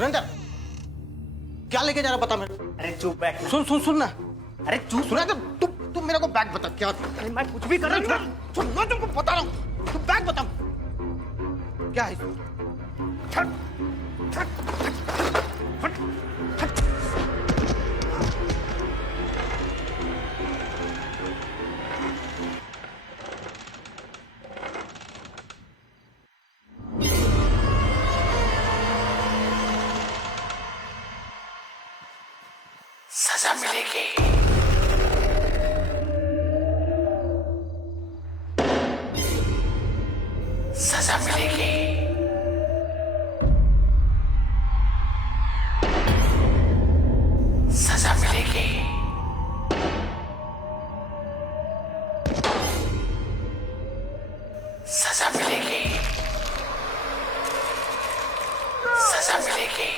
सुरेंद्र, क्या लेके जा रहा बता मेरे। अरे चुप बैठ। सुन ना। अरे चुप। सुरेंद्र, तू मेरे को बैग बता क्या। अरे मैं कुछ भी कर रहा हूँ। सुन, मैं तुमको बता रहा हूँ, तू बैग बता क्या है इसमें? सजा मिलेगी। सजा मिलेगी। सजा मिलेगी। सजा मिलेगी। सजा मिलेगी।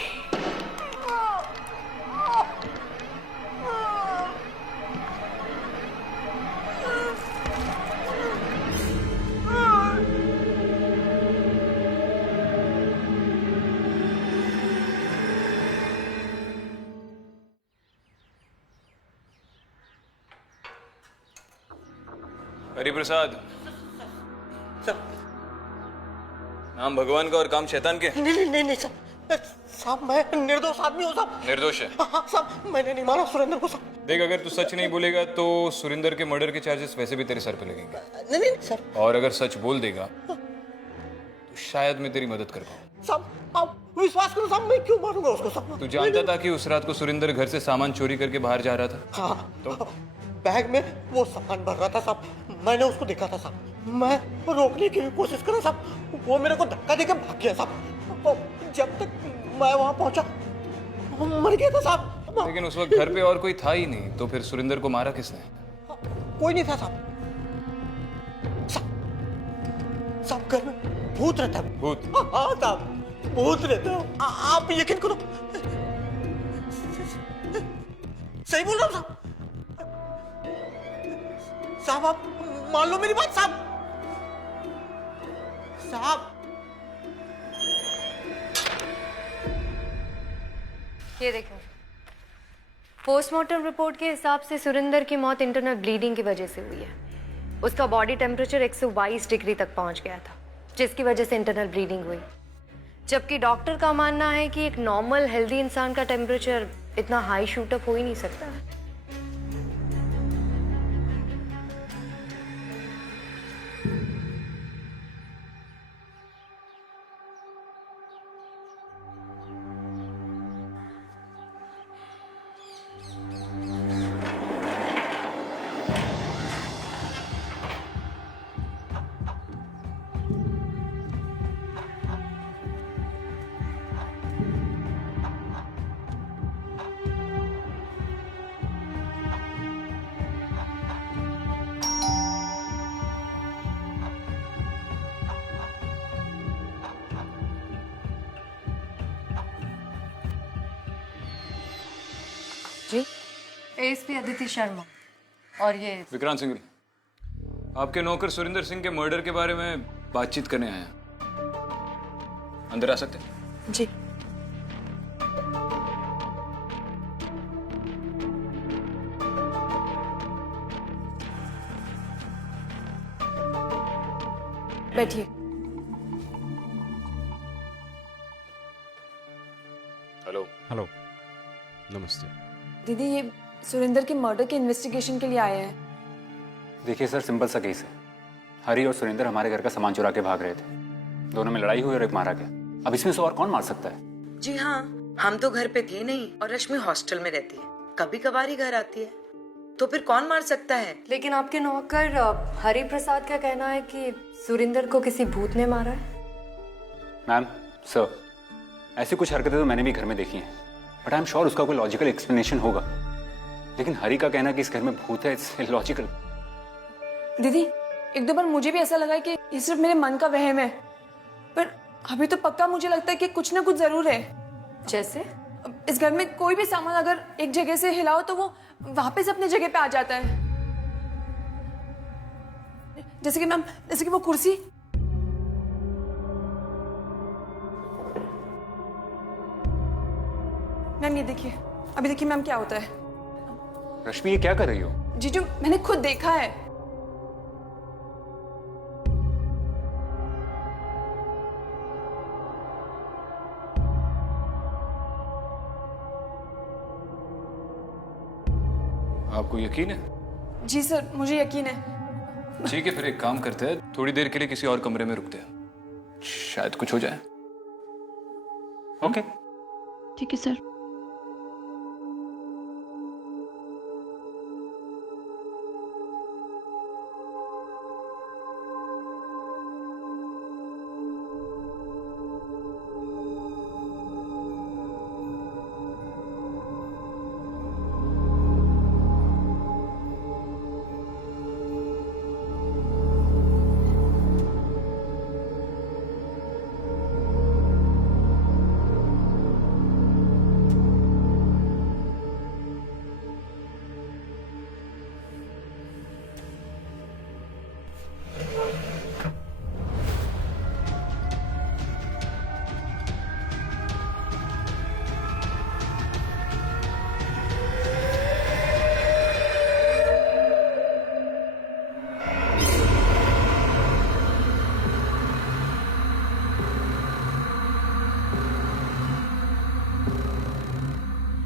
हरिप्रसाद, सर, नाम भगवान का और काम शैतान के। नहीं साहब, मैं निर्दोष आदमी हूँ साहब। निर्दोष है? हाँ साहब, मैंने नहीं मारा सुरेंद्र को साहब। देख, अगर तू सच नहीं बोलेगा तो सुरेंद्र के मर्डर के चार्जेस वैसे भी तेरे सर पे लगेंगे। नहीं सर। और अगर सच बोल देगा तो शायद मैं तेरी मदद कर पाऊँ। साहब आप विश्वास करो साहब, मैं क्यों मारूंगा उसको साहब। तू जानता था कि उस रात को सुरेंद्र घर से सामान चोरी करके बाहर जा रहा था? हाँ तो बैग में वो सामान भर रहा था साहब, मैंने उसको देखा था साहब। मैं रोकने की कोशिश करा साहब, वो मेरे को धक्का देके भाग गया साहब। तो जब तक मैं वहां पहुंचा मर गया था साहब। लेकिन उस वक्त घर पे और कोई था ही नहीं, तो फिर सुरेंद्र को मारा किसने? कोई नहीं था साहब। साहब घर में भूत रहता है। भूत? हाँ साहब, भूत रहता है। आप यकीन करो, सही बोल रहा हूँ साहब। साहब आप मान लो मेरी बात साहब। साहब ये देखो, पोस्टमार्टम रिपोर्ट के हिसाब से सुरेंद्र की मौत इंटरनल ब्लीडिंग की वजह से हुई है। उसका बॉडी टेम्परेचर 122 डिग्री तक पहुंच गया था, जिसकी वजह से इंटरनल ब्लीडिंग हुई। जबकि डॉक्टर का मानना है कि एक नॉर्मल हेल्दी इंसान का टेम्परेचर इतना हाई शूट अप हो ही नहीं सकता। जी, एएसपी अदिति शर्मा और ये विक्रांत सिंह। आपके नौकर सुरेंद्र सिंह के मर्डर के बारे में बातचीत करने आया। अंदर आ सकते हैं? जी। बैठिए। हेलो। हेलो, नमस्ते। दीदी, ये सुरेंद्र के मर्डर के इन्वेस्टिगेशन के लिए आए हैं। देखिए सर, सिंपल सा केस है। हरी और सुरेंद्र हमारे घर का सामान चुरा के भाग रहे थे। दोनों में लड़ाई हुई और एक मारा गया। अब इसमें से और कौन मार सकता है? जी हाँ, हम तो घर पे थे नहीं और रश्मि हॉस्टल में रहती है, कभी कभार ही घर आती है, तो फिर कौन मार सकता है? लेकिन आपके नौकर हरि प्रसाद का कहना है कि सुरेंद्र को किसी भूत ने मारा है। मैम, सर, ऐसी कुछ हरकतें तो मैंने भी घर में देखी हैं, बट आई एम श्योर उसका कोई लॉजिकल एक्सप्लेनेशन होगा। लेकिन हरी का कहना कि इस घर में भूत है, इट्स इलॉजिकल। दीदी, एक दो बार मुझे भी ऐसा लगा कि ये सिर्फ मेरे मन का वहम है, पर अभी तो पक्का मुझे लगता है कि कुछ ना कुछ जरूर है। जैसे? इस घर में कोई भी सामान अगर एक जगह से हिलाओ तो वो वापस अपनी जगह पे आ जाता है। जैसे कि मैम, जैसे कि वो कुर्सी। मैम ये देखिए, अभी देखिए मैम क्या होता है। रश्मि ये क्या कर रही हो? जीजू मैंने खुद देखा है। आपको यकीन है? जी सर, मुझे यकीन है। ठीक है, फिर एक काम करते हैं, थोड़ी देर के लिए किसी और कमरे में रुकते हैं, शायद कुछ हो जाए। ओके ठीक है सर।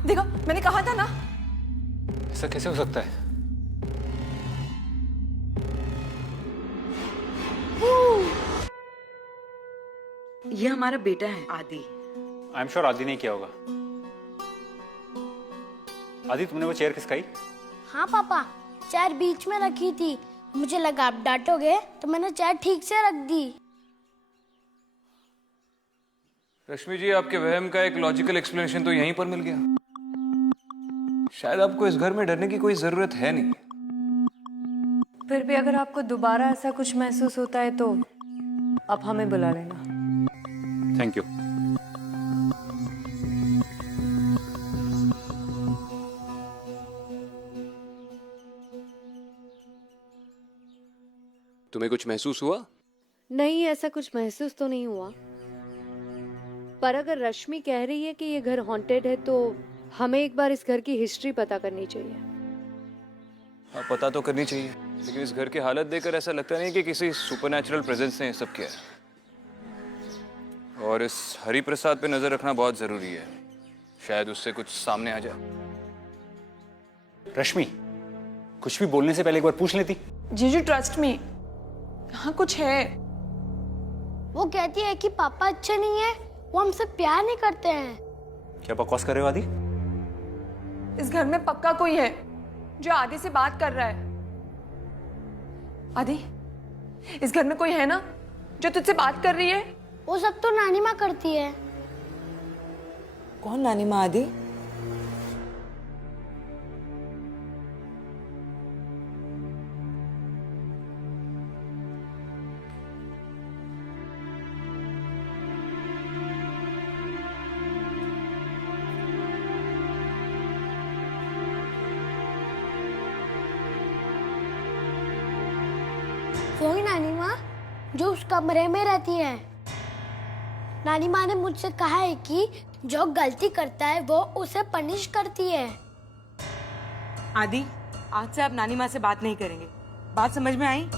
देखो मैंने कहा था ना। ऐसा कैसे हो सकता है? ये हमारा बेटा है आदि। आई एम श्योर आदि ने किया होगा। आदि तुमने वो चेयर खिसकाई? हाँ पापा, चेयर बीच में रखी थी, मुझे लगा आप डांटोगे तो मैंने चेयर ठीक से रख दी। रश्मि जी, आपके वहम का एक लॉजिकल एक्सप्लेनेशन तो यहीं पर मिल गया। शायद आपको इस घर में डरने की कोई जरूरत है नहीं। फिर भी अगर आपको दोबारा ऐसा कुछ महसूस होता है तो आप हमें बुला लेना। Thank you. तुम्हें कुछ महसूस हुआ? नहीं, ऐसा कुछ महसूस तो नहीं हुआ, पर अगर रश्मि कह रही है कि ये घर हॉन्टेड है तो हमें एक बार इस घर की हिस्ट्री पता करनी चाहिए। हाँ, पता तो करनी चाहिए, लेकिन इस घर की हालत देखकर ऐसा लगता नहीं कि किसी सुपरनैचुरल प्रेजेंस ने ये सब किया है। और इस हरि प्रसाद पे नजर रखना बहुत जरूरी है, शायद उससे कुछ सामने आ जाए। रश्मि, कुछ भी बोलने से पहले एक बार पूछ लेती। जीजू ट्रस्ट मी, कहाँ कुछ है। वो कहती है कि पापा अच्छे नहीं है, वो हमसे प्यार नहीं करते हैं। क्या बकवास कर रहे हो आदि? इस घर में पक्का कोई है जो आदि से बात कर रहा है। आदि, इस घर में कोई है ना जो तुझसे बात कर रही है? वो सब तो नानी माँ करती है। कौन नानी माँ आदि? वही नानी माँ जो उस कमरे में रहती है। नानी माँ ने मुझसे कहा है कि जो गलती करता है वो उसे पनिश करती है। आदि, आज से आप नानी माँ से बात नहीं करेंगे। बात समझ में आई?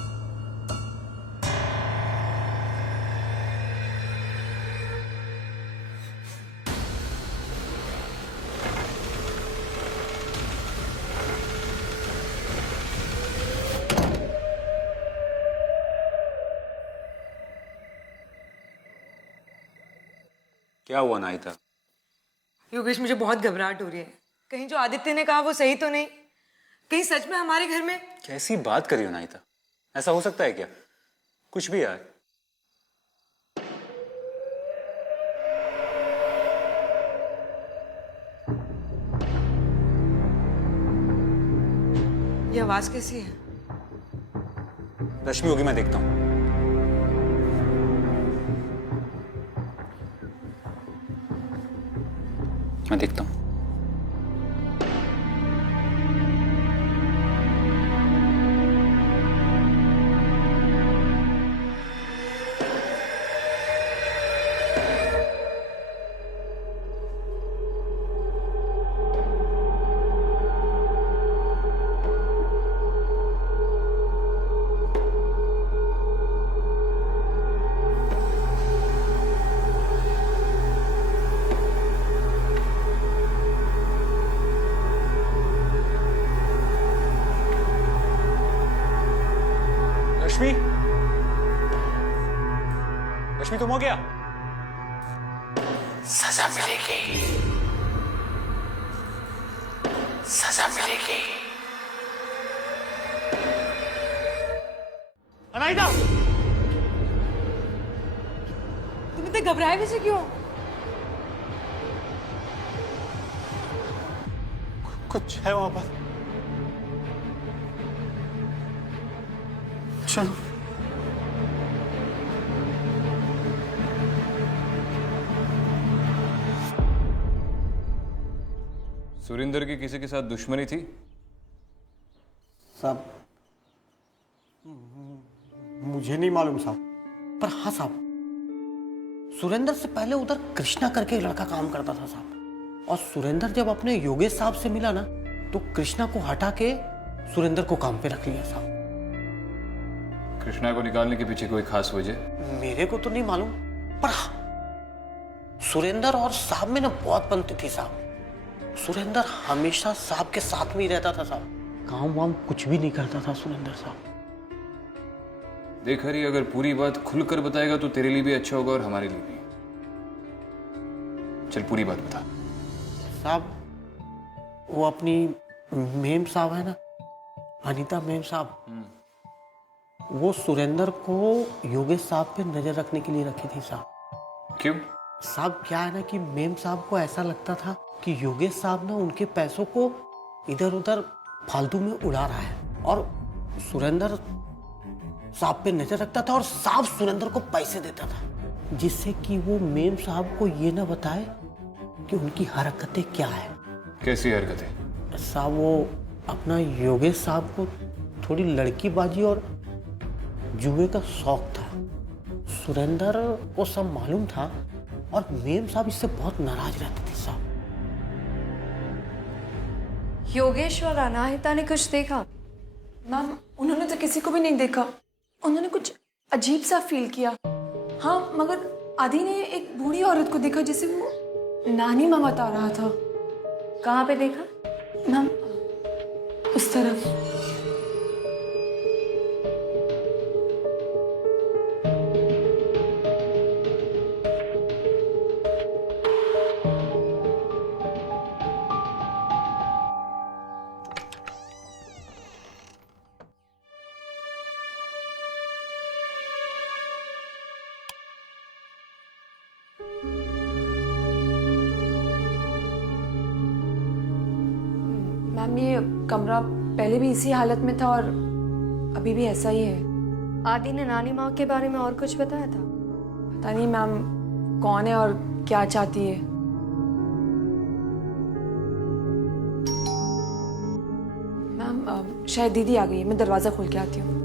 क्या हुआ नायिता? योगेश, मुझे बहुत घबराहट हो रही है। कहीं जो आदित्य ने कहा वो सही तो नहीं? कहीं सच में हमारे घर में? कैसी बात कर रही हो नायिता? ऐसा हो सकता है क्या? कुछ भी यार। ये आवाज कैसी है? रश्मि होगी, मैं देखता हूँ। मैं देखता हूँ। रश्मि, रश्मि तुम हो गया? सजा मिलेगी, सजा मिलेगी। अनाहिता, तुम इतने घबराए वैसे क्यों? कुछ है वहां पर। चलो। सुरिंदर की किसी के साथ दुश्मनी थी? साहब, मुझे नहीं मालूम साहब, पर हाँ साहब, सुरेंद्र से पहले उधर कृष्णा करके एक लड़का काम करता था साहब, और सुरेंद्र जब अपने योगेश साहब से मिला ना, तो कृष्णा को हटा के सुरेंद्र को काम पे रख लिया साहब। कृष्णा को निकालने के पीछे कोई खास वजह? मेरे को तो नहीं मालूम, पर हाँ, सुरेंद्र और साहब में ना बहुत बनती थी साहब। सुरेंद्र हमेशा साहब के साथ में ही रहता था साहब, काम वाम कुछ भी नहीं करता था सुरेंद्र साहब। देख हरी, अगर पूरी बात खुलकर बताएगा तो तेरे लिए भी अच्छा होगा और हमारे लिए भी। चल पूरी बात बता। साहब, वो अपनी मेम साहब है ना, अनीता मेम साहब, वो सुरेंद्र को योगेश साहब पे नजर रखने के लिए रखी थी साहब। क्यों? साहब क्या है ना कि मेम साहब को ऐसा लगता था कि योगेश साहब ना उनके पैसों को इधर उधर फालतू में उड़ा रहा है, और सुरेंद्र साहब पे नजर रखता था और साहब सुरेंद्र को पैसे देता था, जिससे कि वो मेम साहब को ये ना बताए कि उनकी हरकतें क्या है। कैसी हरकतें? साहब, वो अपना योगेश साहब को थोड़ी लड़कीबाजी और जुए का शौक था। सुरेंद्र को सब मालूम था और मेम साहब इससे बहुत नाराज रहते थे साहब। योगेश और अनाहिता ने कुछ देखा? मैम, उन्होंने तो किसी को भी नहीं देखा। उन्होंने कुछ अजीब सा फील किया। हाँ, मगर आदि ने एक बूढ़ी औरत को देखा जिसे वो नानी माँ बता रहा था। कहाँ पे देखा? मैम, उस तरफ। मैम, ये कमरा पहले भी इसी हालत में था और अभी भी ऐसा ही है। आदि ने नानी माँ के बारे में और कुछ बताया था? पता नहीं मैम, कौन है और क्या चाहती है। मैम, शायद दीदी आ गई है, मैं दरवाजा खोल के आती हूँ।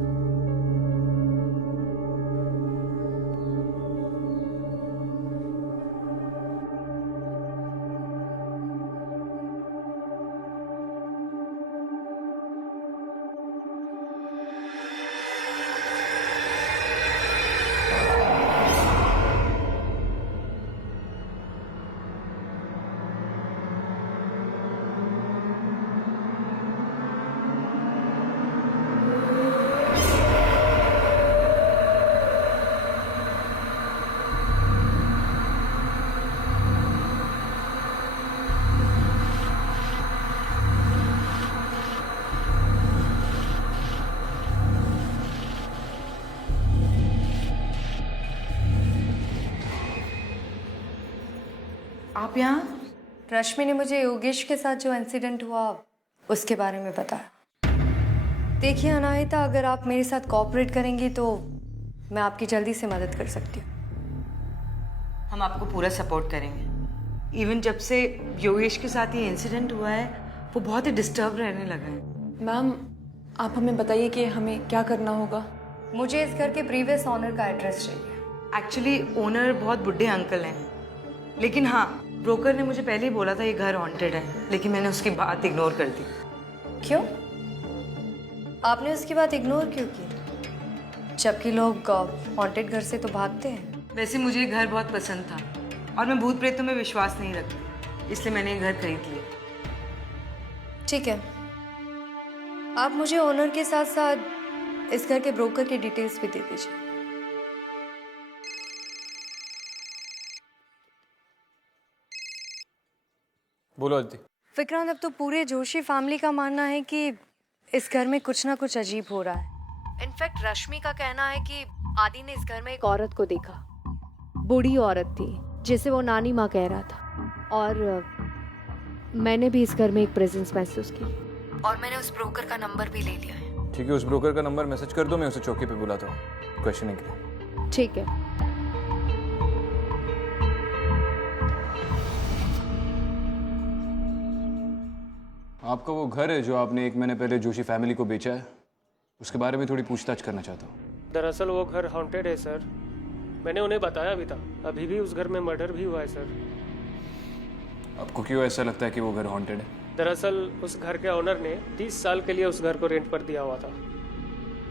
आप यहाँ? रश्मि ने मुझे योगेश के साथ जो इंसिडेंट हुआ उसके बारे में बताया। देखिए अनाहिता, अगर आप मेरे साथ कोऑपरेट करेंगी तो मैं आपकी जल्दी से मदद कर सकती हूँ। हम आपको पूरा सपोर्ट करेंगे। इवन जब से योगेश के साथ ये इंसिडेंट हुआ है, वो बहुत ही डिस्टर्ब रहने लगा है। मैम, आप हमें बताइए कि हमें क्या करना होगा। मुझे इस घर के प्रीवियस ऑनर का एड्रेस चाहिए। एक्चुअली ओनर बहुत बुढ़े अंकल हैं, लेकिन हाँ, ब्रोकर ने मुझे पहले ही बोला था ये घर हॉन्टेड है, लेकिन मैंने उसकी बात इग्नोर कर दी। क्यों? आपने उसकी बात इग्नोर क्यों की? जबकि लोग हॉन्टेड घर से तो भागते हैं। वैसे मुझे ये घर बहुत पसंद था और मैं भूत प्रेतों में विश्वास नहीं रखती, इसलिए मैंने ये घर खरीद लिया। ठीक है, आप मुझे ओनर के साथ साथ इस घर के ब्रोकर की डिटेल्स भी दे दीजिए। बोलो अदिति। विक्रांत, अब तो पूरे जोशी फैमिली का मानना है कि इस घर में कुछ ना कुछ अजीब हो रहा है। इनफैक्ट रश्मि का कहना है कि आदि ने इस घर में एक औरत को देखा। बूढ़ी औरत थी जिसे वो नानी माँ कह रहा था, और मैंने भी इस घर में एक प्रेजेंस महसूस की, और मैंने उस ब्रोकर का नंबर भी ले लिया है। ठीक है, उस ब्रोकर का नंबर मैसेज कर दो, मैं उसे चौकी पे बुलाता हूँ क्वेश्चनिंग के लिए। ठीक है। आपका वो घर है जो आपने 1 महीने पहले जोशी फैमिली को बेचा है, उसके बारे में थोड़ी पूछताछ करना चाहता हूँ। दरअसल वो घर हॉन्टेड है सर, मैंने उन्हें बताया भी था। अभी भी उस घर में मर्डर भी हुआ है सर। आपको क्यों ऐसा लगता है कि वो घर हॉन्टेड है? दरअसल उस घर के ओनर ने 30 साल के लिए उस घर को रेंट पर दिया हुआ था,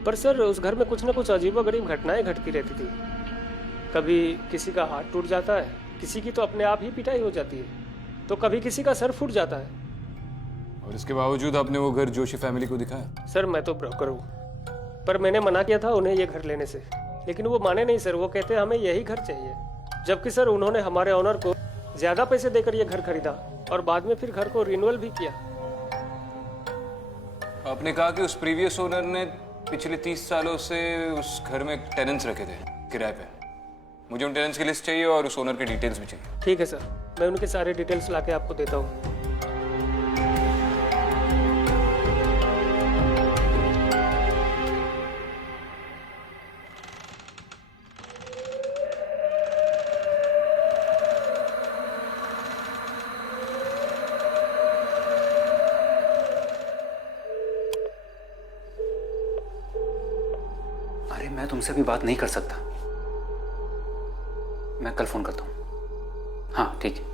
पर सर उस घर में कुछ न कुछ अजीबोगरीब घटनाएं घटती रहती थी। कभी किसी का हाथ टूट जाता है, किसी की तो अपने आप ही पिटाई हो जाती है, तो कभी किसी का सर फूट जाता है। और इसके बावजूद आपने वो घर जोशी फैमिली को दिखाया? सर मैं तो ब्रोकर हूँ, पर मैंने मना किया था उन्हें ये घर लेने से, लेकिन वो माने नहीं सर। वो कहते हमें यही घर चाहिए, जबकि सर उन्होंने हमारे ओनर को ज्यादा पैसे देकर ये घर खरीदा और बाद में फिर घर को रिन्यूअल भी किया। आपने कहा कि उस प्रीवियस ओनर ने पिछले 30 सालों से उस घर में टेनेंट्स रखे थे किराए पे। मुझे उन टेनेंट्स की लिस्ट चाहिए और उस ओनर की डिटेल्स भी चाहिए। ठीक है सर, मैं उनके सारे डिटेल्स लाके आपको देता हूँ। मैं तुमसे भी बात नहीं कर सकता, मैं कल फोन करता हूँ। हाँ ठीक है।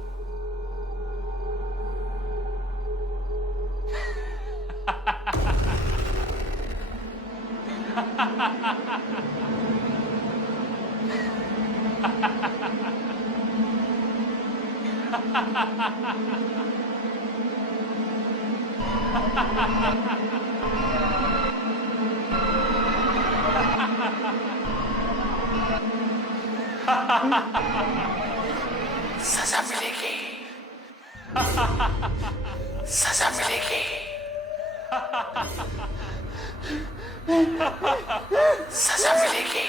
सजा मिलेगी, सजा मिलेगी, सजा मिलेगी,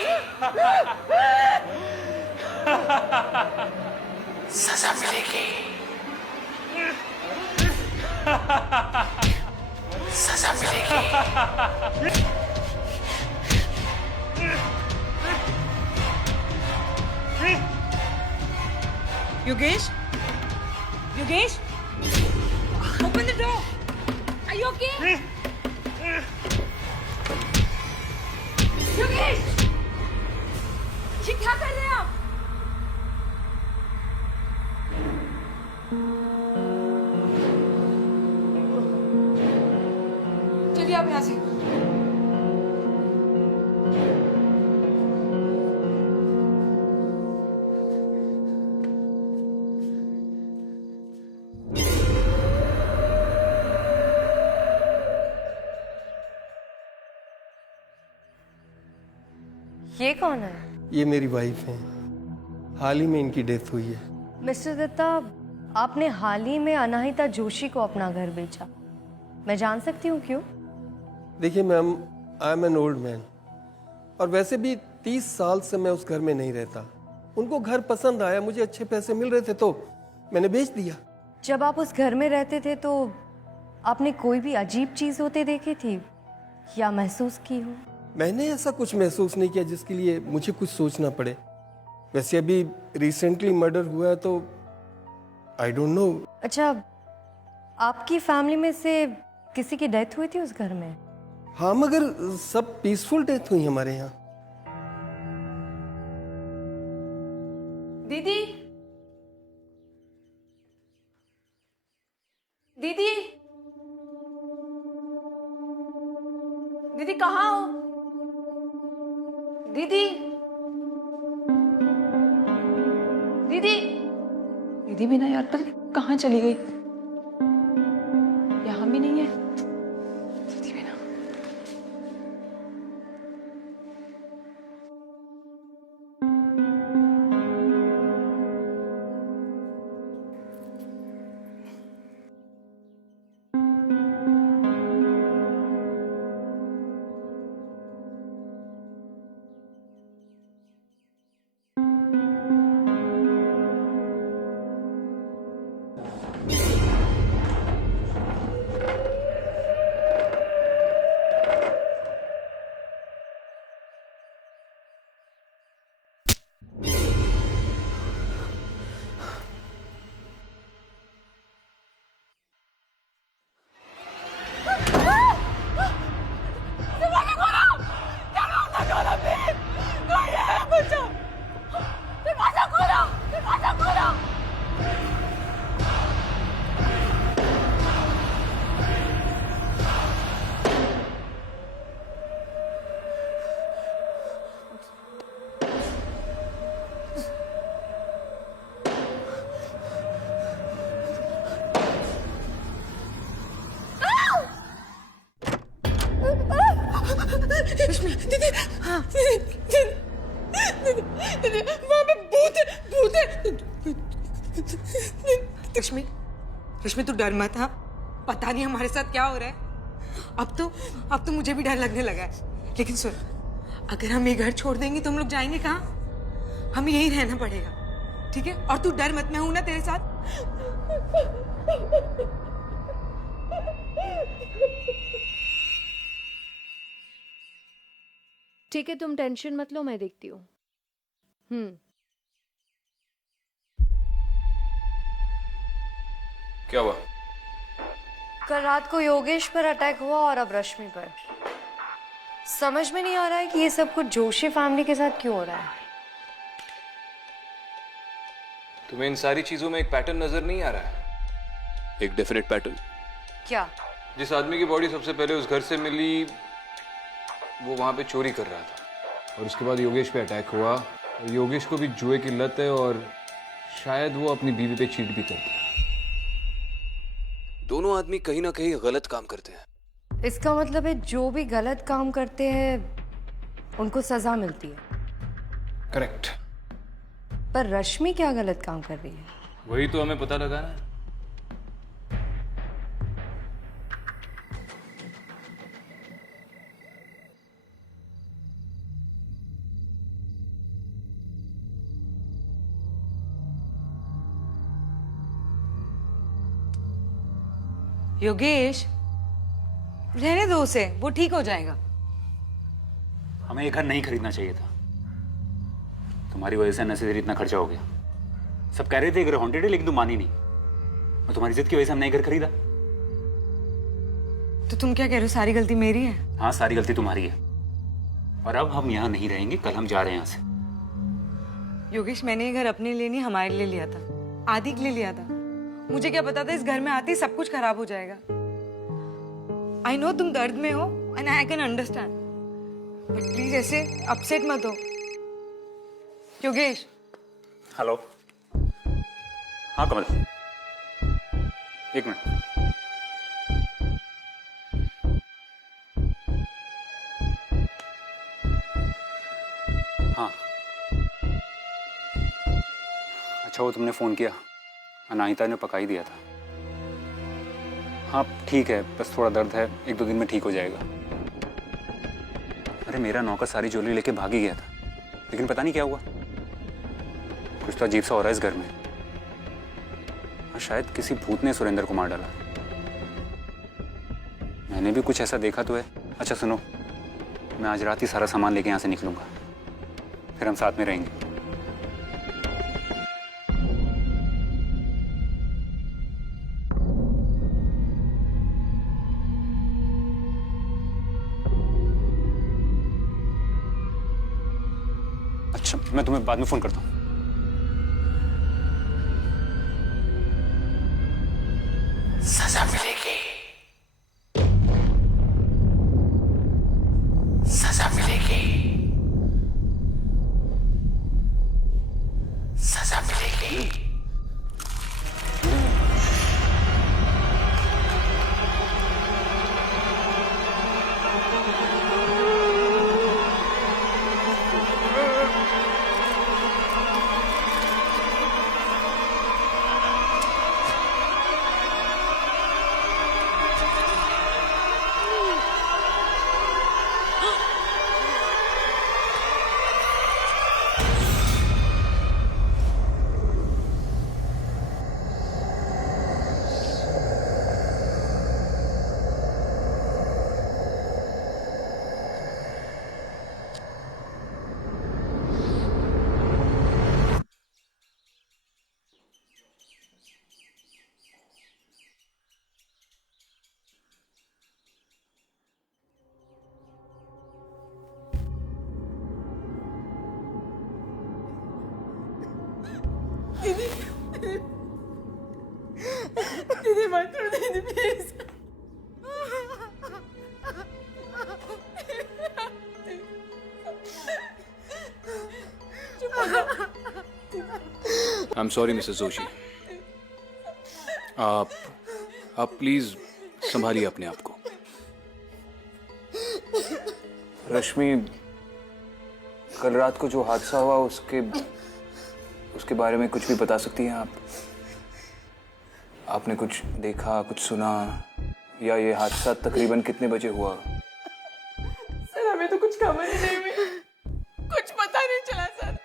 सजा मिलेगी, सजा मिलेगी। Yogesh? Yogesh? Open the door! Are you okay? Yogesh! ये क्या कर रहे हैं आप? चलिए आप यहाँ से। ये कौन है? ये मेरी वाइफ है, हाल ही में इनकी डेथ हुई है। मिस्टर दत्ता, आपने हाल ही में अनाहिता जोशी को अपना घर बेचा, मैं जान सकती हूँ क्यों? देखिए ma'am, I am an old man, और वैसे भी 30 साल से मैं उस घर में नहीं रहता। उनको घर पसंद आया, मुझे अच्छे पैसे मिल रहे थे तो मैंने बेच दिया। जब आप उस घर में रहते थे तो आपने कोई भी अजीब चीज होते देखी थी या महसूस की हो? मैंने ऐसा कुछ महसूस नहीं किया जिसके लिए मुझे कुछ सोचना पड़े। वैसे अभी रिसेंटली मर्डर हुआ है तो आई डोंट नो। अच्छा, आपकी फैमिली में से किसी की डेथ हुई थी उस घर में? हाँ, मगर सब पीसफुल डेथ हुई हमारे यहाँ। दीदी, दीदी, दीदी कहाँ हो? दीदी, दीदी, दीदी भी ना यार, पता नहीं कहाँ चली गई। यहाँ भी नहीं है दीदी भी ना। वहाँ पे भूत है रश्मि, रश्मि तू डर मत। हाँ, पता नहीं हमारे साथ क्या हो रहा है। अब तो मुझे भी डर लगने लगा है। लेकिन सुन, अगर हम ये घर छोड़ देंगे तो हम लोग जाएंगे कहाँ? हमें यहीं रहना पड़ेगा, ठीक है? और तू डर मत, मैं हूं ना तेरे साथ। ठीक है, तुम टेंशन मत लो, मैं देखती हूँ। क्या हुआ? कल रात को योगेश पर अटैक हुआ और अब रश्मि पर। समझ में नहीं आ रहा है कि ये सब कुछ जोशी फैमिली के साथ क्यों हो रहा है। तुम्हें इन सारी चीजों में एक पैटर्न नजर नहीं आ रहा है? एक डेफिनेट पैटर्न। क्या? जिस आदमी की बॉडी सबसे पहले उस घर से मिली वो वहां पे चोरी कर रहा था, और उसके बाद योगेश पे अटैक हुआ। और योगेश को भी जुए की लत है और शायद वो अपनी बीवी पे चीट भी करता है। दोनों आदमी कहीं ना कहीं गलत काम करते हैं। इसका मतलब है जो भी गलत काम करते हैं उनको सजा मिलती है। करेक्ट। पर रश्मि क्या गलत काम कर रही है? वही तो हमें पता लगाना है। योगेश, रहने दो उसे, वो ठीक हो जाएगा। हमें ये घर नहीं खरीदना चाहिए था। तुम्हारी वजह से अननेसेसरी इतना खर्चा हो गया। सब कह रहे थे घर हॉन्टेड है, लेकिन तुम मानी नहीं। और तुम्हारी जिद की वजह से हमने ये घर खरीदा। तो तुम क्या कह रहे हो, सारी गलती मेरी है? हाँ, सारी गलती तुम्हारी है। और अब हम यहाँ नहीं रहेंगे, कल हम जा रहे हैं यहाँ से। योगेश, मैंने ये घर अपने लिए नहीं, हमारे लिए लिया था, आदि के लिए लिया था। मुझे क्या पता था इस घर में आते ही सब कुछ खराब हो जाएगा। आई नो तुम दर्द में हो and I can understand, but please ऐसे अपसेट मत हो। योगेश। हेलो। हाँ कमल, एक मिनट। हाँ अच्छा, वो तुमने फोन किया? अनाहिता ने पका ही दिया था। हाँ ठीक है, बस थोड़ा दर्द है, 1-2 दिन में ठीक हो जाएगा। अरे मेरा नौकर सारी ज्वेलरी लेके भाग ही गया था, लेकिन पता नहीं क्या हुआ। कुछ तो अजीब सा हो रहा है इस घर में। हाँ, शायद किसी भूत ने सुरेंद्र को मार डाला। मैंने भी कुछ ऐसा देखा तो है। अच्छा सुनो, मैं आज रात ही सारा सामान लेके यहाँ से निकलूंगा, फिर हम साथ में रहेंगे। अच्छा, मैं तुम्हें बाद में फोन करता हूँ। सजा मिलेगी, सजा मिलेगी, सजा मिलेगी। दीदी मत छोड़ दीदी, please. I am sorry Mrs Joshi. आप प्लीज संभालिए अपने आप को। रश्मि कल रात को जो हादसा हुआ उसके उसके बारे में कुछ भी बता सकती हैं आप? आपने कुछ देखा, कुछ सुना, या ये हादसा तकरीबन कितने बजे हुआ? सर हमें तो कुछ खबर ही नहीं हुई, कुछ पता नहीं चला सर।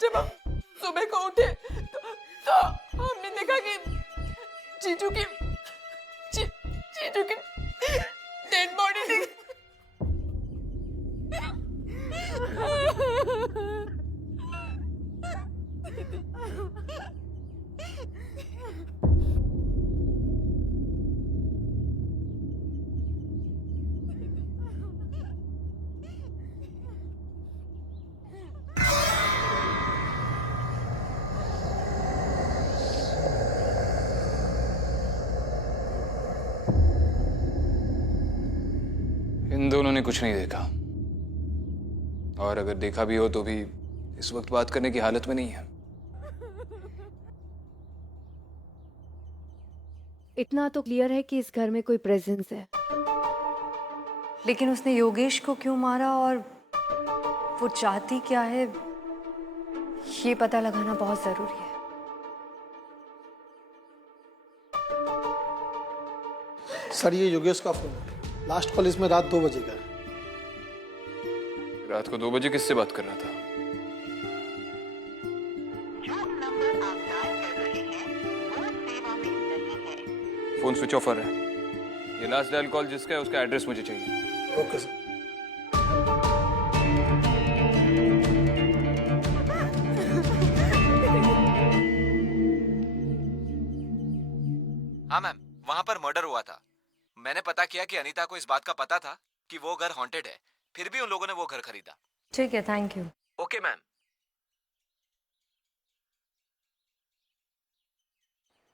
जब हम सुबह को उठे तो हमने देखा कि जीजू की डेड बॉडी थी। इन दोनों ने कुछ नहीं देखा, और अगर देखा भी हो तो भी इस वक्त बात करने की हालत में नहीं है। इतना तो क्लियर है कि इस घर में कोई प्रेजेंस है, लेकिन उसने योगेश को क्यों मारा और वो चाहती क्या है, ये पता लगाना बहुत जरूरी है। सर ये योगेश का फोन है, लास्ट कॉल इसमें रात 2 बजे का है। रात को 2 बजे किससे बात कर रहा था? फोन स्विच ऑफ है। ये लास्ट डायल कॉल जिसका है उसका एड्रेस मुझे चाहिए। Okay sir. हाँ मैम, वहाँ पर मर्डर हुआ था। मैंने पता किया कि अनीता को इस बात का पता था कि वो घर हॉन्टेड है, फिर भी उन लोगों ने वो घर खरीदा। ठीक है, thank you. Okay ma'am.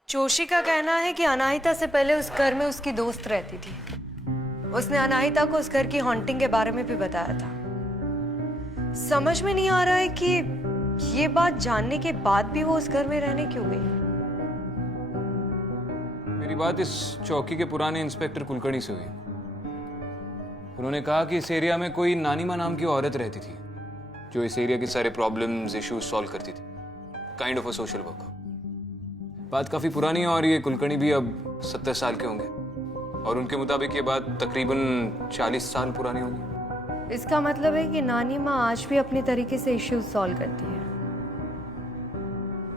Joshi का कहना है कि अनाहिता से पहले उस घर में उसकी दोस्त रहती थी। उसने अनाहिता को उस घर की हॉन्टिंग के बारे में भी बताया था। समझ में नहीं आ रहा है कि ये बात जानने के बाद भी वो उस घर में रहने क्यों गई। मेरी बात इस चौकी के पुराने इंस्पेक्टर कुलकर्णी से हुई। उन्होंने कहा कि इस एरिया में कोई नानीमा नाम की औरत रहती थी जो इस एरिया के सारे प्रॉब्लम्स, इश्यूज सॉल्व करती थी। Kind of a social worker. बात काफी पुरानी है और ये कुलकर्णी भी अब 70 साल के होंगे, और उनके मुताबिक ये बात तकरीबन 40 साल पुरानी होगी। इसका मतलब है कि नानी माँ आज भी अपने तरीके से इश्यूज सॉल्व करती है।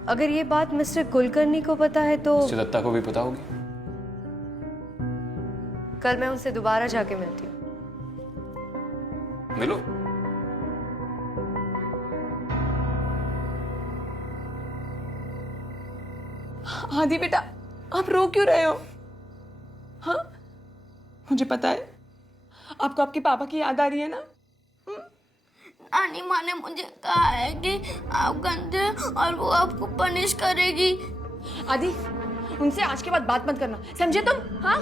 अगर ये बात मिस्टर कुलकर्णी को पता है तो मिस्टर दत्ता को भी पता होगी। कल मैं उनसे दोबारा जाके मिलती हूँ। मिलो। आदि बेटा, आप रो क्यों रहे हो? हाँ, मुझे पता है आपको आपके पापा की याद आ रही है ना। नानी माँ ने मुझे कहा है कि आप गंदे हैं और वो आपको पनिश करेगी। आदि, उनसे आज के बाद बात मत करना, समझे तुम? हाँ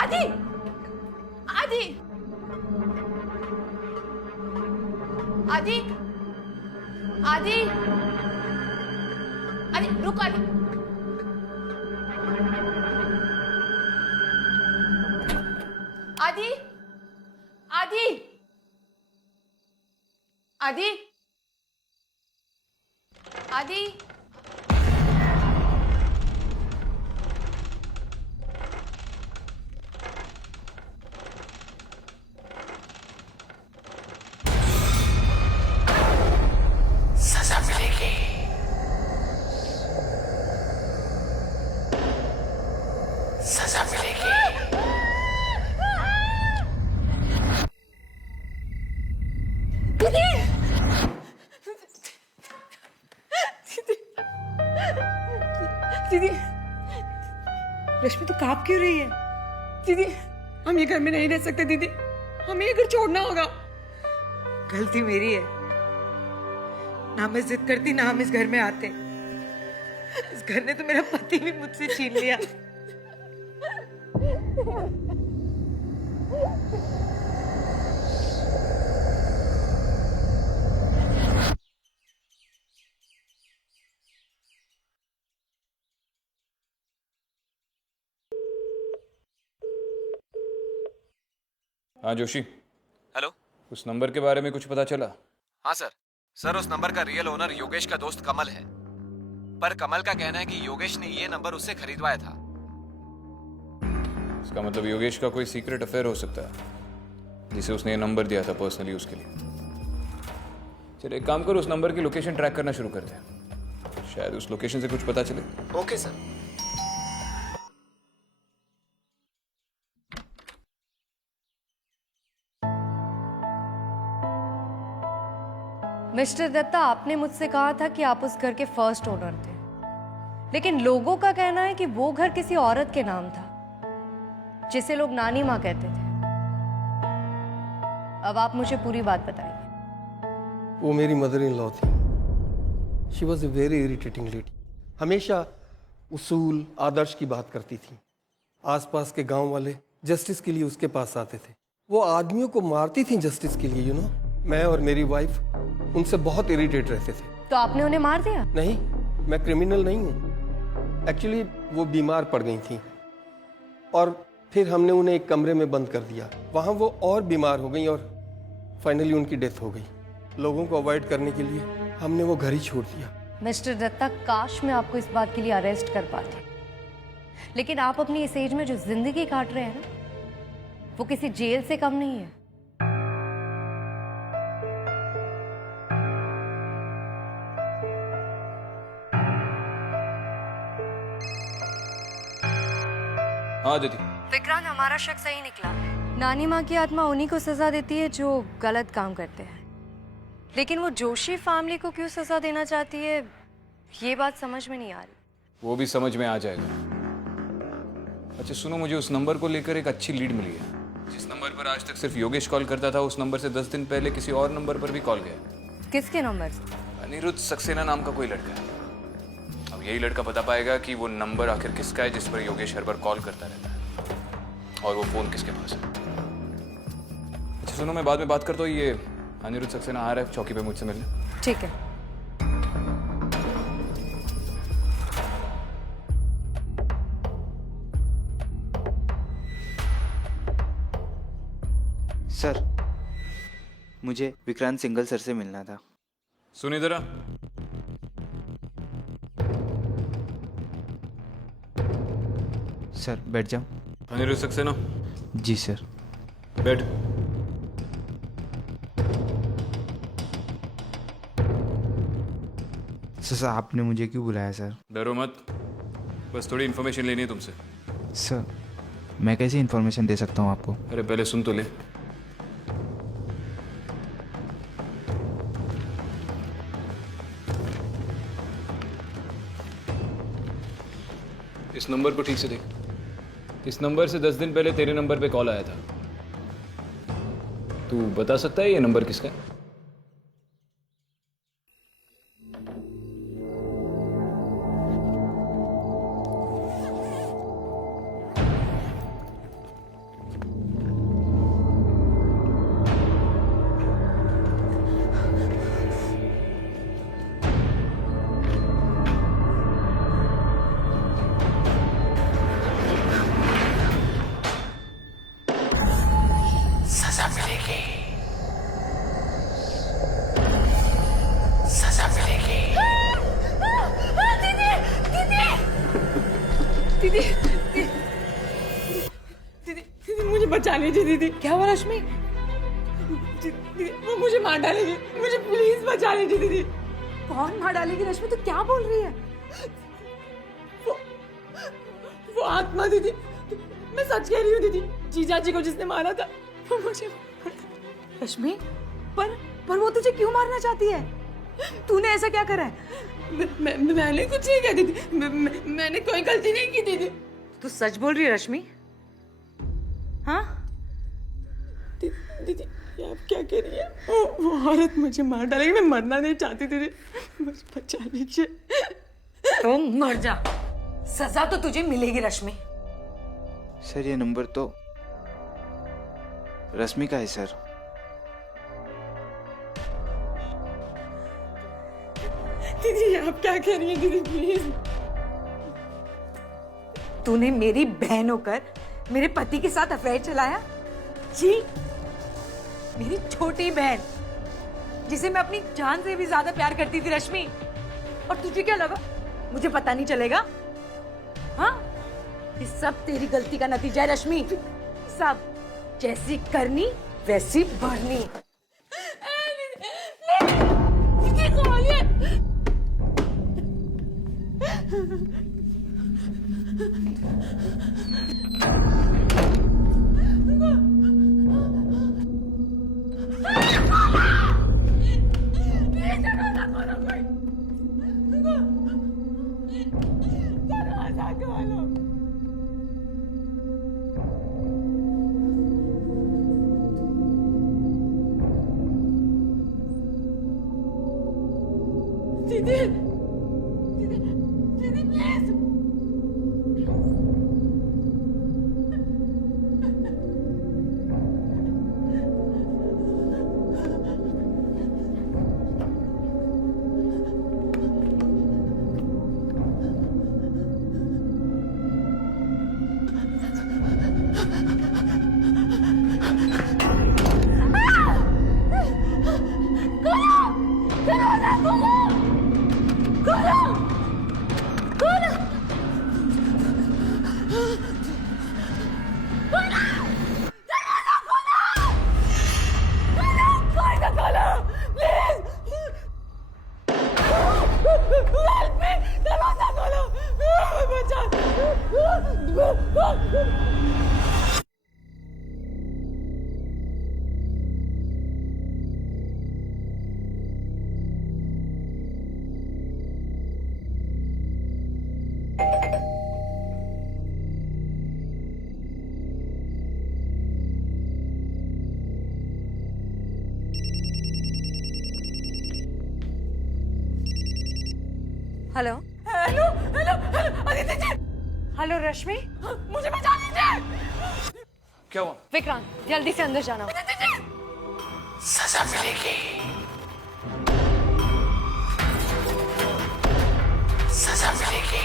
आदि, आदि, आदि, आदि, आदि, रुक आदि। आदि, आदि, आदि, आदि, सजा मिलेगी। सजा मिलेगी। दीदी, रश्मि तो कांप क्यों रही है? दीदी, हम ये घर में नहीं रह सकते दीदी, हमें ये घर छोड़ना होगा। गलती मेरी है, ना मैं जिद करती ना हम इस घर में आते। इस घर ने तो मेरा पति भी मुझसे छीन लिया। हाँ जोशी, हेलो। उस नंबर के बारे में कुछ पता चला? हाँ सर उस नंबर का रियल ओनर योगेश का दोस्त कमल है, पर कमल का कहना है कि योगेश ने ये नंबर उससे खरीदवाया था। इसका मतलब योगेश का कोई सीक्रेट अफेयर हो सकता है जिसे उसने ये नंबर दिया था पर्सनली उसके लिए। चल एक काम करो, उस नंबर की लोकेशन ट्रैक करना शुरू कर दे, शायद उस लोकेशन से कुछ पता चले। Okay sir. मिस्टर दत्ता, आपने मुझसे कहा था कि आप उस घर के फर्स्ट ओनर थे, लेकिन लोगों का कहना है कि वो घर किसी औरत के नाम था जिसे लोग नानी माँ कहते थे। अब आप मुझे पूरी बात बताइए। वो मेरी मदर इन लॉ थी। She was a very irritating lady. हमेशा उसूल आदर्श की बात करती थी। आसपास के गांव वाले जस्टिस के लिए उसके पास आते थे। वो आदमियों को मारती थी जस्टिस के लिए, मैं और मेरी वाइफ उनसे बहुत इरिटेट रहते थे। तो आपने उन्हें मार दिया? नहीं, मैं क्रिमिनल नहीं हूँ। एक्चुअली वो बीमार पड़ गई थी और फिर हमने उन्हें एक कमरे में बंद कर दिया। वहाँ वो और बीमार हो गई और फाइनली उनकी डेथ हो गई। लोगों को अवॉइड करने के लिए हमने वो घर ही छोड़ दिया। मिस्टर दत्ता, काश मैं आपको इस बात के लिए अरेस्ट कर पाती, लेकिन आप अपनी इस एज में जो जिंदगी काट रहे हैं ना, वो किसी जेल से कम नहीं है। हाँ दीदी। विक्रांत, हमारा शक सही निकला। नानी माँ की आत्मा उन्हीं को सजा देती है जो गलत काम करते हैं, लेकिन वो जोशी फैमिली को क्यों सजा देना चाहती है, ये बात समझ में नहीं आ रही। वो भी समझ में आ जाएगा। अच्छा सुनो, मुझे उस नंबर को लेकर एक अच्छी लीड मिली है। जिस नंबर पर आज तक सिर्फ योगेश कॉल करता था, उस नंबर से 10 दिन पहले किसी और नंबर पर भी कॉल गया। किसके नंबर से? अनिरुद्ध सक्सेना नाम का कोई लड़का है। अब यही लड़का बता पाएगा कि वो नंबर आखिर किसका है जिस पर योगेश हर बार कॉल करता रहता है, और वो फोन किसके पास है। अच्छा सुनो, मैं बाद में बात करता हूँ। ये अनिरुद्ध सक्सेना आ रहा है चौकी पे मुझसे मिलने। ठीक है। सर, मुझे विक्रांत सिंगल सर से मिलना था। सुन इधर आ। सर बैठ जाओ। अनिरुद्ध सक्सेना। जी सर। बैठ। सर आपने मुझे क्यों बुलाया सर? डरो मत, बस थोड़ी इन्फॉर्मेशन लेनी है तुमसे। सर मैं कैसे इन्फॉर्मेशन दे सकता हूँ आपको? अरे पहले सुन तो ले। इस नंबर को ठीक से देख। इस नंबर से 10 दिन पहले तेरे नंबर पे कॉल आया था। तू बता सकता है ये नंबर किसका है? सजा मिलेगी, सजा मिलेगी। दीदी दीदी मुझे बचा लीजिए दीदी। क्या हुआ रश्मि? दीदी वो मुझे मार डालेगी, मुझे प्लीज बचा लीजिए दीदी। कौन मार डालेगी रश्मि? तू क्या बोल रही है? वो आत्मा दीदी, मैं सच कह रही हूँ दीदी। जीजा जी को जिसने मारा था वो मुझे। रश्मि पर वो तुझे क्यों मारना चाहती है? तूने ऐसा क्या करा है? मैंने कुछ नहीं किया दीदी। मैंने कोई गलती नहीं की दीदी। तू सच बोल रही है रश्मि? हाँ दीदी ये आप क्या कह रही है? वो औरत मुझे मार डालेगी। मैं मरना नहीं चाहती दीदी, मुझे बचा लीजिए। तो मर जा, सजा तो तुझे मिलेगी रश्मि। सर ये नंबर तो रश्मि का है सर। दीदी आप क्या कह रही हैं दीदी? प्लीज। तूने मेरी बहन होकर मेरे पति के साथ अफेयर चलाया? जी मेरी छोटी बहन, जिसे मैं अपनी जान से भी ज्यादा प्यार करती थी रश्मि, और तुझे क्या लगा मुझे पता नहीं चलेगा? हाँ, ये सब तेरी गलती का नतीजा है रश्मि, सब। जैसी करनी वैसी भरनी। दीदी, दीदी please. Hello hello hello hello Aditi ji. Hello Rashmi, मुझे बचा लीजिए। क्या हुआ? विक्रांत, जल्दी से अंदर जाना। सजा मिलेगी, सजा मिलेगी।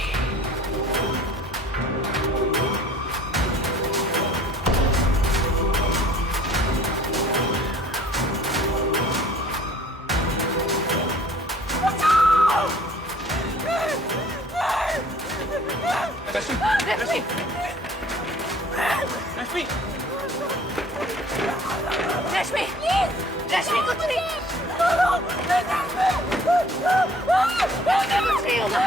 रश्मि, रश्मि, रश्मि, रश्मि कुछ नहीं, कुछ नहीं होगा।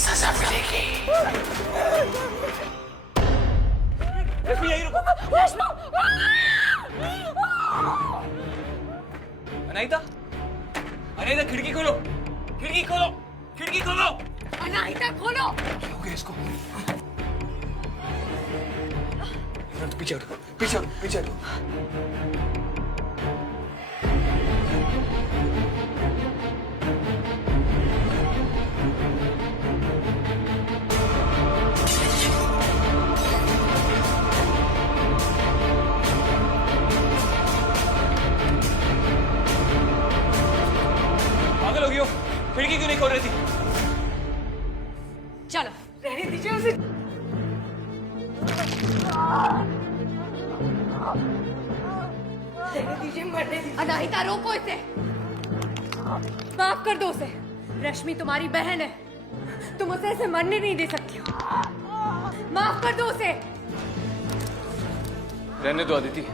सजा मिलेगी। रश्मि यहीं रुको। अनाहिता, अनाहिता खिड़की खोलो, खिड़की खोलो, खिड़की खोलो। अनाहिता खोलो। क्या हो गया इसको? पीछे हटो, पीछे हटो, पीछे हटो। पागल हो गई हो? खिड़की क्यों नहीं खोल रही थी? चलो रहने दीजिए उसे। रहने दीजिए, मरने दीजिए। अनाहिता रोको इसे, माफ कर दो उसे। रश्मि तुम्हारी बहन है, तुम उसे ऐसे मरने नहीं दे सकती हो। माफ कर दो उसे। रहने दो अदिति,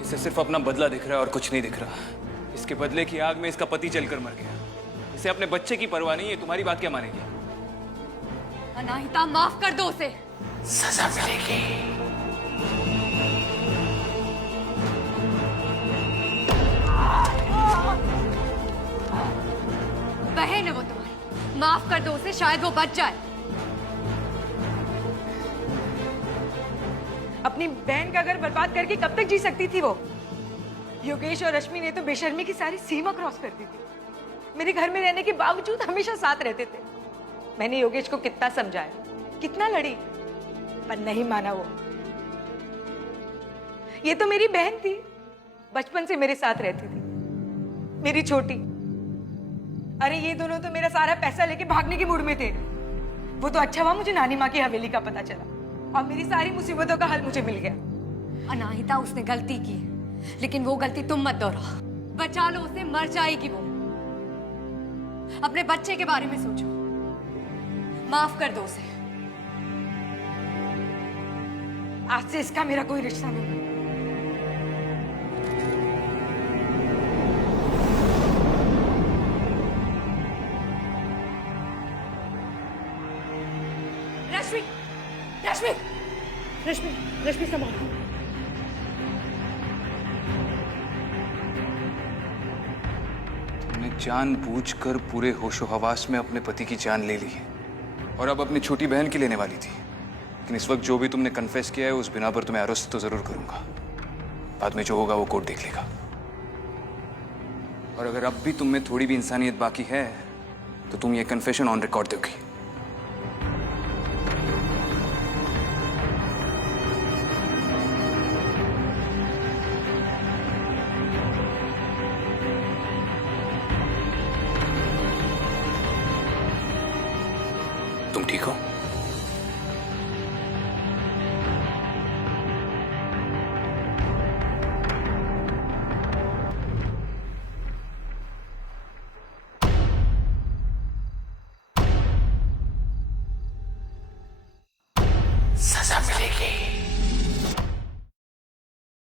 इसे सिर्फ अपना बदला दिख रहा है और कुछ नहीं दिख रहा। इसके बदले की आग में इसका पति जलकर मर गया। इसे अपने बच्चे की परवाह नहीं है, तुम्हारी बात क्या मानेगी? अनाहिता माफ कर दो उसे। सजा मिलेगी। बहन है वो तुम्हारी, माफ कर दो उसे, शायद वो बच जाए। अपनी बहन का घर बर्बाद करके कब तक जी सकती थी वो? योगेश और रश्मि ने तो बेशर्मी की सारी सीमा क्रॉस कर दी थी। मेरे घर में रहने के बावजूद हमेशा साथ रहते थे। मैंने योगेश को कितना समझाया, कितना लड़ी, पर नहीं माना वो। ये तो मेरी बहन थी, बचपन से मेरे साथ रहती थी, मेरी छोटी। अरे ये दोनों तो मेरा सारा पैसा लेके भागने के मूड में थे। वो तो अच्छा हुआ मुझे नानी माँ की हवेली का पता चला। और मेरी सारी मुसीबतों का हल मुझे मिल गया। अनाहिता, उसने गलती की है, लेकिन वो गलती तुम मत दोहराओ। बचा लो उसे, मर जाएगी वो। अपने बच्चे के बारे में सोचो, माफ कर दो उसे। आज से इसका मेरा कोई रिश्ता नहीं। रश्मि, रश्मि, रश्मि, रश्मि संभालो। तुमने जानबूझकर पूरे होशो हवास में अपने पति की जान ले ली है और अब अपनी छोटी बहन की लेने वाली थी। लेकिन इस वक्त जो भी तुमने कन्फेस किया है उस बिना पर तुम्हें अरेस्ट तो जरूर करूंगा। बाद में जो होगा वो कोर्ट देख लेगा। और अगर अब भी तुम में थोड़ी भी इंसानियत बाकी है तो तुम ये कन्फेशन ऑन रिकॉर्ड दोगी। तुम ठीक हो?